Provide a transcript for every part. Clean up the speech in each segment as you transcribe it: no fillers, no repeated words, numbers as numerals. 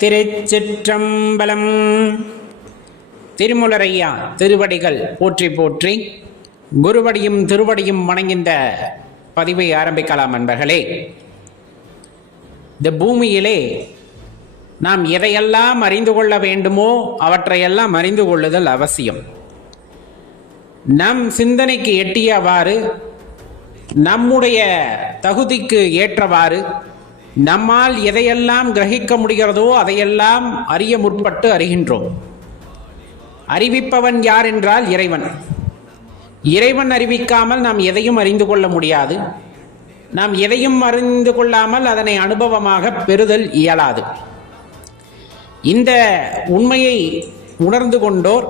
திருச்சிற்றம்பலம். திருமுலரையா திருவடிகள் போற்றி போற்றி, குருவடியும் திருவடியும் வணங்கின்ற பதிவை ஆரம்பிக்கலாம். அன்பர்களே, இந்த பூமியிலே நாம் எதையெல்லாம் அறிந்து கொள்ள வேண்டுமோ அவற்றையெல்லாம் அறிந்து கொள்ளுதல் அவசியம். நம் சிந்தனைக்கு எட்டியவாறு, நம்முடைய தகுதிக்கு ஏற்றவாறு நம்மால் எதையெல்லாம் கிரகிக்க முடிகிறதோ அதையெல்லாம் அறிய முற்பட்டு அறிகின்றோம். அறிவிப்பவன் யார் என்றால் இறைவன். இறைவன் அறிவிக்காமல் நாம் எதையும் அறிந்து கொள்ள முடியாது. நாம் எதையும் அறிந்து கொள்ளாமல் அதனை அனுபவமாக பெறுதல் இயலாது. இந்த உண்மையை உணர்ந்து கொண்டோர்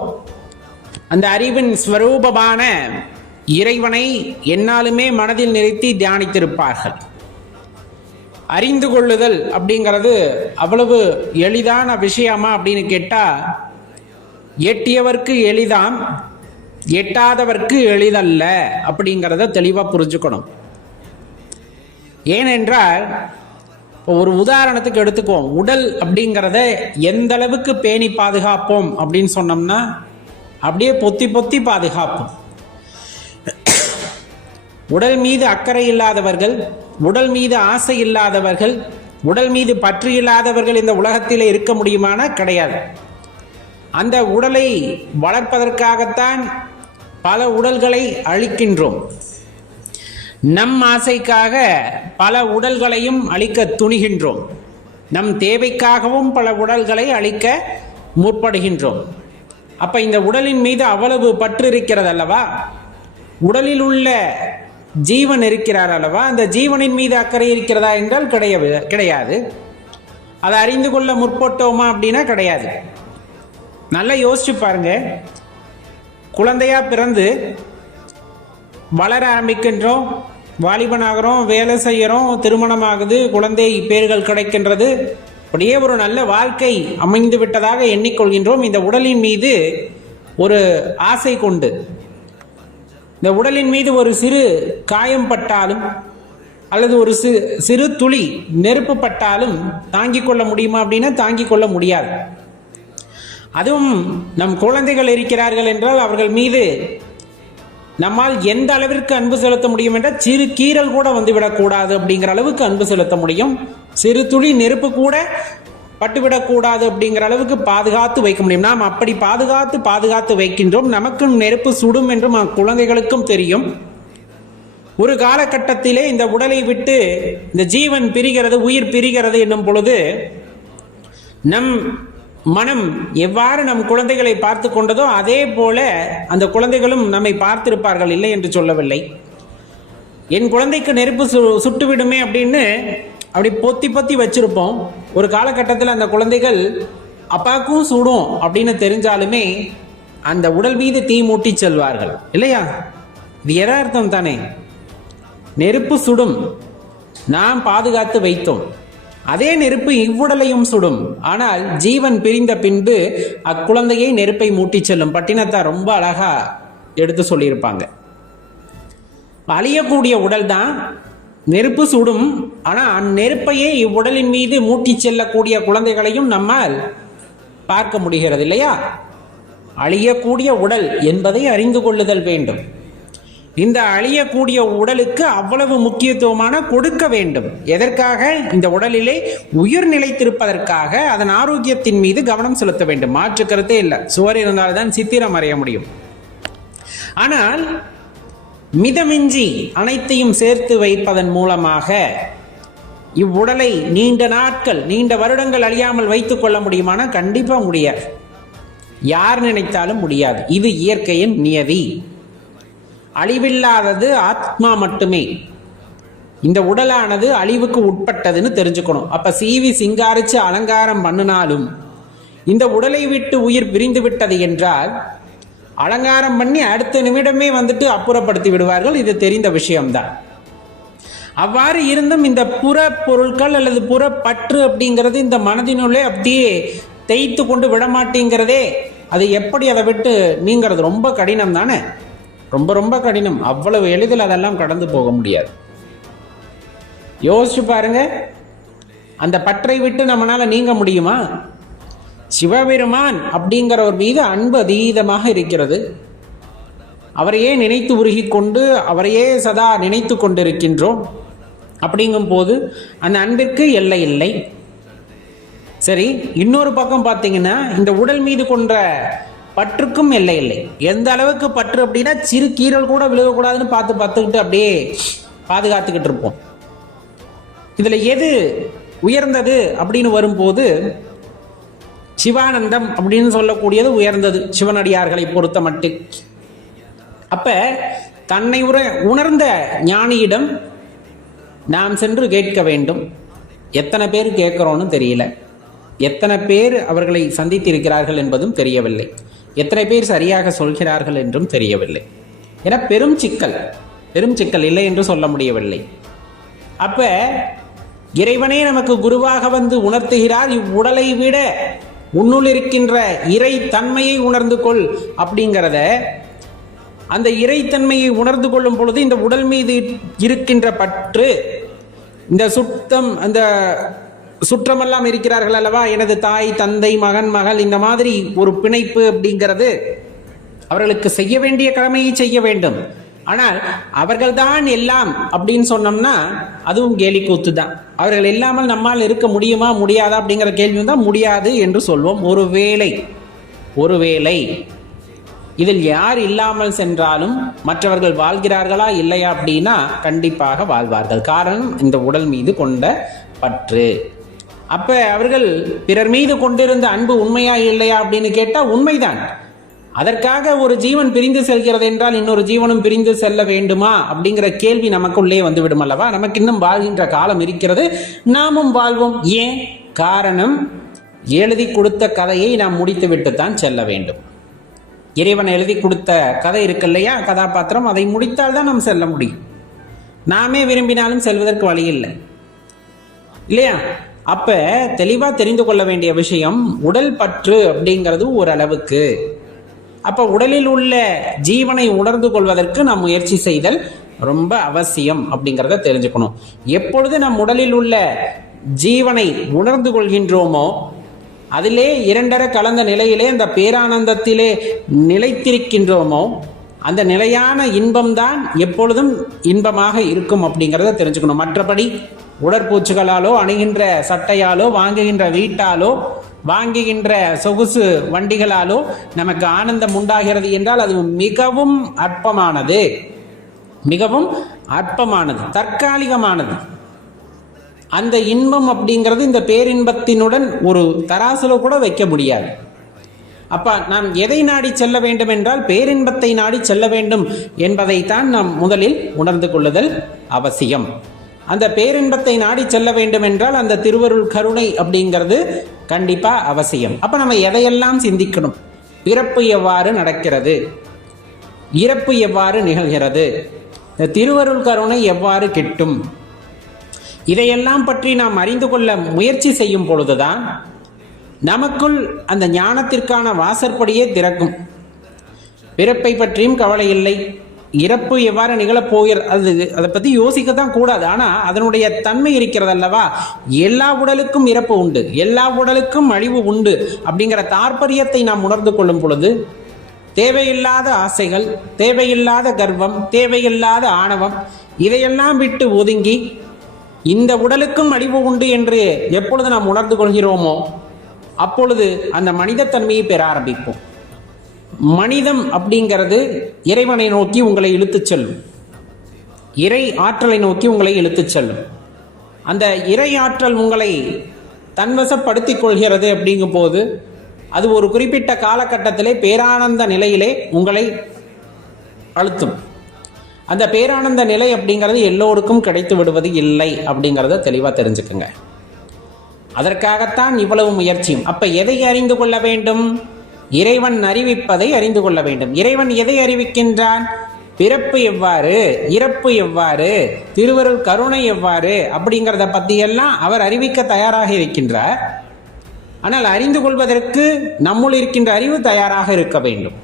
அந்த அறிவின் ஸ்வரூபமான இறைவனை எந்நாளுமே மனதில் நிறுத்தி தியானித்திருப்பார்கள். அறிந்து கொள்ளுதல் அப்படிங்கிறது அவ்வளவு எளிதான விஷயமா அப்படின்னு கேட்டால், எட்டியவர்க்கு எளிதாம், எட்டாதவர்க்கு எளிதல்ல அப்படிங்கிறத தெளிவாக புரிஞ்சுக்கணும். ஏனென்றால் ஒரு உதாரணத்துக்கு எடுத்துக்குவோம். உடல் அப்படிங்கிறத எந்த அளவுக்கு பேணி பாதுகாப்போம் அப்படின்னு சொன்னோம்னா, அப்படியே பொத்தி பொத்தி பாதுகாப்போம். உடல் மீது அக்கறை இல்லாதவர்கள், உடல் மீது ஆசை இல்லாதவர்கள், உடல் மீது பற்று இல்லாதவர்கள் இந்த உலகத்தில் இருக்க முடியுமானா கிடையாது. அந்த உடலை வளர்ப்பதற்காகத்தான் பல உடல்களை அழிக்கின்றோம். நம் ஆசைக்காக பல உடல்களையும் அழிக்க துணிகின்றோம். நம் தேவைக்காகவும் பல உடல்களை அழிக்க முற்படுகின்றோம். அப்ப இந்த உடலின் மீது அவ்வளவு பற்று இருக்கிறது அல்லவா? உடலில் உள்ள ஜீவன் இருக்கிறார் அல்லவா? அந்த ஜீவனின் மீது அக்கறை இருக்கிறதா என்றால் கிடையாது. அதை அறிந்து கொள்ள முற்பட்டோமா அப்படின்னா கிடையாது. நல்லா யோசிச்சு பாருங்க. குழந்தையா பிறந்து வளர ஆரம்பிக்கின்றோம், வாலிபனாகிறோம், வேலை செய்கிறோம், திருமணம் ஆகுது, குழந்தை பேர்கள் கிடைக்கின்றது, அப்படியே ஒரு நல்ல வாழ்க்கை அமைந்து விட்டதாக எண்ணிக்கொள்கின்றோம். இந்த உடலின் மீது ஒரு ஆசை கொண்டு, இந்த உடலின் மீது ஒரு சிறு காயம் பட்டாலும் அல்லது ஒரு சிறு துளி நெருப்பு பட்டாலும் தாங்கிக் கொள்ள முடியுமா அப்படின்னா தாங்கிக் கொள்ள முடியாது. அதுவும் நம் குழந்தைகள் இருக்கிறார்கள் என்றால் அவர்கள் மீது நம்மால் எந்த அளவிற்கு அன்பு செலுத்த முடியும் என்றால், சிறு கீறல் கூட வந்துவிடக்கூடாது அப்படிங்கிற அளவுக்கு அன்பு செலுத்த முடியும். சிறு துளி நெருப்பு கூட பட்டுவிடக்கூடாது அப்படிங்கிற அளவுக்கு பாதுகாத்து வைக்க முடியும். நாம் அப்படி பாதுகாத்து வைக்கின்றோம். நமக்கும் நெருப்பு சுடும் என்றும் குழந்தைகளுக்கும் தெரியும். ஒரு காலகட்டத்திலே இந்த உடலை விட்டு இந்த ஜீவன் பிரிகிறது, உயிர் பிரிகிறது என்னும் பொழுது நம் மனம் எவ்வாறு நம் குழந்தைகளை பார்த்து கொண்டதோ அதே போல அந்த குழந்தைகளும் நம்மை பார்த்திருப்பார்கள், இல்லை என்று சொல்லவில்லை. என் குழந்தைக்கு நெருப்பு சுட்டுவிடுமே அப்படின்னு அப்படி பொத்தி பொத்தி வச்சிருப்போம். ஒரு காலகட்டத்தில் அந்த குழந்தைகள் அப்பாவுக்கும் சுடும் அப்படின்னு தெரிஞ்சாலுமே அந்த உடல் மீது தீ மூட்டி செல்வார்கள், இல்லையா? இது யதார்த்தம் தானே. நெருப்பு சுடும், நாம் பாதுகாத்து வைத்தோம். அதே நெருப்பு இவ்வுடலையும் சுடும். ஆனால் ஜீவன் பிரிந்த பின்பு அக்குழந்தையை நெருப்பை மூட்டி செல்லும். பட்டினத்தார் ரொம்ப அழகா எடுத்து சொல்லியிருப்பாங்க. அழியக்கூடிய உடல் தான், நெருப்பு சுடும். ஆனால் அந்நெருப்பையே இவ்வுடலின் மீது மூட்டி செல்லக்கூடிய குழந்தைகளையும் நம்மால் பார்க்க முடிகிறது, இல்லையா? அழியக்கூடிய உடல் என்பதை அறிந்து கொள்ளுதல் வேண்டும். இந்த அழியக்கூடிய உடலுக்கு அவ்வளவு முக்கியத்துவமான கொடுக்க வேண்டும். எதற்காக? இந்த உடலிலே உயிர் நிலைத்திருப்பதற்காக, அதன் ஆரோக்கியத்தின் மீது கவனம் செலுத்த வேண்டும். மாற்று கருத்தே இல்லை. சுவர் இருந்தால்தான் சித்திரம் அறிய முடியும். ஆனால் மிதமிஞ்சி அனைத்தையும் சேர்த்து வைப்பதன் மூலமாக இவ்வுடலை நீண்ட நாட்கள், நீண்ட வருடங்கள் அழியாமல் வைத்துக் கொள்ள முடியுமானா கண்டிப்பா முடியாது. யார் நினைத்தாலும் முடியாது. இது இயற்கையின் நியதி. அழிவில்லாதது ஆத்மா மட்டுமே. இந்த உடலானது அழிவுக்கு உட்பட்டதுன்னு தெரிஞ்சுக்கணும். அப்ப சீவி சிங்காரிச்சு அலங்காரம் பண்ணினாலும் இந்த உடலை விட்டு உயிர் பிரிந்து விட்டது என்றால் அலங்காரம் பண்ணி அடுத்த நிமிடமே வந்துட்டு அப்புறப்படுத்தி விடுவார்கள். இது தெரிந்த விஷயம்தான். அவ்வாறு இருந்தும் இந்த புற பொருட்கள் அல்லது புற பற்று அப்படிங்கிறது இந்த மனதினுள்ளே அப்படியே தேய்த்து கொண்டு விடமாட்டேங்கிறதே. அது எப்படி அதை விட்டு நீங்கிறது ரொம்ப கடினம் தானே, ரொம்ப ரொம்ப கடினம். அவ்வளவு எளிதில் அதெல்லாம் கடந்து போக முடியாது. யோசிச்சு பாருங்க. அந்த பற்றை விட்டு நம்மளால நீங்க முடியுமா? சிவபெருமான் அப்படிங்கிறவர் மீது அன்பு அதீதமாக இருக்கிறது. அவரையே நினைத்து உருகி கொண்டு அவரையே சதா நினைத்து கொண்டிருக்கின்றோம். அப்படிங்கும் போது அந்த அன்பிற்கு எல்லை இல்லை. சரி, இன்னொரு பக்கம் பார்த்தீங்கன்னா இந்த உடல் மீது கொண்ட பற்றுக்கும் எல்லை இல்லை. எந்த அளவுக்கு பற்று அப்படின்னா சிறு கீரல் கூட விழுகக்கூடாதுன்னு பார்த்துக்கிட்டு அப்படியே பாதுகாத்துக்கிட்டு இருப்போம். இதில் எது உயர்ந்தது அப்படின்னு வரும்போது சிவானந்தம் அப்படின்னு சொல்லக்கூடியது உயர்ந்தது சிவனடியார்களை பொறுத்த மட்டும். அப்ப தன்னை உணர்ந்த ஞானியிடம் நாம் சென்று கேட்க வேண்டும். எத்தனை பேர் கேட்கிறோன்னு தெரியல, எத்தனை பேர் அவர்களை சந்தித்திருக்கிறார்கள் என்பதும் தெரியவில்லை, எத்தனை பேர் சரியாக சொல்கிறார்கள் என்றும் தெரியவில்லை. என பெரும் சிக்கல் இல்லை என்று சொல்ல முடியவில்லை. அப்ப இறைவனே நமக்கு குருவாக வந்து உணர்த்துகிறார், இவ்வுடலை விட உன்னுள் இருக்கின்ற இறை தன்மையை உணர்ந்து கொள் அப்படிங்கிறத. அந்த இறைத்தன்மையை உணர்ந்து கொள்ளும் பொழுது இந்த உடல் மீது இருக்கின்ற பற்று, இந்த அந்த சுற்றமெல்லாம் இருக்கிறார்கள் அல்லவா, எனது தாய் தந்தை மகன் மகள், இந்த மாதிரி ஒரு பிணைப்பு அப்படிங்கிறது அவர்களுக்கு செய்ய வேண்டிய கடமையை செய்ய வேண்டும். ஆனால் அவர்கள்தான் எல்லாம் அப்படின்னு சொன்னோம்னா அதுவும் கேலி கூத்து தான். அவர்கள் இல்லாமல் நம்மால் இருக்க முடியுமா முடியாதா அப்படிங்கிற கேள்வி தான் முடியாது என்று சொல்வோம். ஒருவேளை இதில் யார் இல்லாமல் சென்றாலும் மற்றவர்கள் வாழ்கிறார்களா இல்லையா அப்படின்னா கண்டிப்பாக வாழ்வார்கள். காரணம் இந்த உடல் மீது கொண்ட பற்று. அப்ப அவர்கள் பிறர் மீது கொண்டிருந்த அன்பு உண்மையா இல்லையா அப்படின்னு கேட்டா உண்மைதான். அதற்காக ஒரு ஜீவன் பிரிந்து செல்கிறது என்றால் இன்னொரு ஜீவனும் பிரிந்து செல்ல வேண்டுமா அப்படிங்கிற கேள்வி நமக்குள்ளே வந்துவிடும் அல்லவா. நமக்கு இன்னும் வாழ்கின்ற காலம் இருக்கிறது, நாமும் வாழ்வோம். ஏன்? காரணம், எழுதி கொடுத்த கதையை நாம் முடித்து விட்டுத்தான் செல்ல வேண்டும். இறைவன் எழுதி கொடுத்த கதை இருக்கு இல்லையா, கதாபாத்திரம், அதை முடித்தால் தான் நாம் செல்ல முடியும். நாமே விரும்பினாலும் செல்வதற்கு வழி இல்லை இல்லையா. அப்ப தெளிவா தெரிந்து கொள்ள வேண்டிய விஷயம், உடல் பற்று அப்படிங்கிறது ஒரு அளவுக்கு. அப்ப உடலில் உள்ள ஜீவனை உணர்ந்து கொள்வதற்கு நாம் முயற்சி செய்தல் ரொம்ப அவசியம் அப்படிங்கிறத தெரிஞ்சுக்கணும். எப்பொழுது நம் உடலில் உள்ள ஜீவனை உணர்ந்து கொள்கின்றோமோ அதிலே இரண்டர கலந்த நிலையிலே அந்த பேரானந்தத்திலே நிலைத்திருக்கின்றோமோ அந்த நிலையான இன்பம்தான் எப்பொழுதும் இன்பமாக இருக்கும் அப்படிங்கிறத தெரிஞ்சுக்கணும். மற்றபடி உடற்பூச்சுகளாலோ அணுகின்ற சட்டையாலோ வாங்குகின்ற வீட்டாலோ வாங்குகின்ற சொகுசு வண்டிகளாலோ நமக்கு ஆனந்தம் உண்டாகிறது என்றால் அது மிகவும் அற்பமானது, தற்காலிகமானது. அந்த இன்பம் அப்படிங்கிறது இந்த பேரின்பத்தினுடன் ஒரு தராசுல கூட வைக்க முடியாது. அப்ப நாம் எதை நாடி செல்ல வேண்டும் என்றால் பேரின்பத்தை நாடி செல்ல வேண்டும் என்பதைத்தான் நாம் முதலில் உணர்ந்து கொள்ளுதல் அவசியம். அந்த பேரின்பத்தை நாடி செல்ல வேண்டும் என்றால் அந்த திருவருள் கருணை அப்படிங்கிறது கண்டிப்பா அவசியம். அப்ப நம்ம எதையெல்லாம் சிந்திக்கணும்? பிறப்பு எவ்வாறு நடக்கிறது, இறப்பு எவ்வாறு நிகழ்கிறது, திருவருள் கருணை எவ்வாறு கிட்டும், இதையெல்லாம் பற்றி நாம் அறிந்து கொள்ள முயற்சி செய்யும் பொழுதுதான் நமக்குள் அந்த ஞானத்திற்கான வாசற்படியே திறக்கும். பிறப்பை பற்றியும் கவலை இல்லை, இறப்பு எவ்வாறு நிகழப்போகிறது அதை பற்றி யோசிக்கத்தான் கூடாது. ஆனால் அதனுடைய தன்மை இருக்கிறது அல்லவா, எல்லா உடலுக்கும் இறப்பு உண்டு, எல்லா உடலுக்கும் அழிவு உண்டு அப்படிங்கிற தாற்பயத்தை நாம் உணர்ந்து கொள்ளும் பொழுது தேவையில்லாத ஆசைகள், தேவையில்லாத கர்வம், தேவையில்லாத ஆணவம் இதையெல்லாம் விட்டு ஒதுங்கி இந்த உடலுக்கும் அழிவு உண்டு என்று எப்பொழுது நாம் உணர்ந்து கொள்கிறோமோ அப்பொழுது அந்த மனிதத்தன்மையை பெற ஆரம்பிப்போம். மனிதம் அப்படிங்கிறது இறைவனை நோக்கி உங்களை இழுத்துச் செல்லும், இறை ஆற்றலை நோக்கி உங்களை இழுத்துச் செல்லும். அந்த இறை ஆற்றல் உங்களை தன்வசப்படுத்திக் கொள்கிறது அப்படிங்கும் போது அது ஒரு குறிப்பிட்ட காலகட்டத்திலே பேரானந்த நிலையிலே உங்களை அழுத்தும். அந்த பேரானந்த நிலை அப்படிங்கிறது எல்லோருக்கும் கிடைத்து விடுவது இல்லை அப்படிங்கிறத தெளிவாக தெரிஞ்சுக்குங்க. அதற்காகத்தான் இவ்வளவு முயற்சியும். அப்ப எதை அறிந்து கொள்ள வேண்டும்? இறைவன் அறிவிப்பதை அறிந்து கொள்ள வேண்டும். இறைவன் எதை அறிவிக்கின்றான்? பிறப்பு எவ்வாறு, இறப்பு எவ்வாறு, திருவருள் கருணை எவ்வாறு அப்படிங்கிறத பத்தி எல்லாம் அவர் அறிவிக்க தயாராக இருக்கின்றார். ஆனால் அறிந்து கொள்வதற்கு நம்முள் இருக்கின்ற அறிவு தயாராக இருக்க வேண்டும்.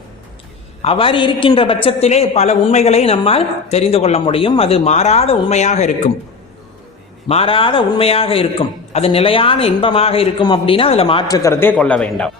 அவ்வாறு இருக்கின்ற பட்சத்திலே பல உண்மைகளை நம்மால் தெரிந்து கொள்ள முடியும். அது மாறாத உண்மையாக இருக்கும். அது நிலையான இன்பமாக இருக்கும் அப்படின்னா அதில் மாற்று கருத்தே கொள்ள வேண்டாம்.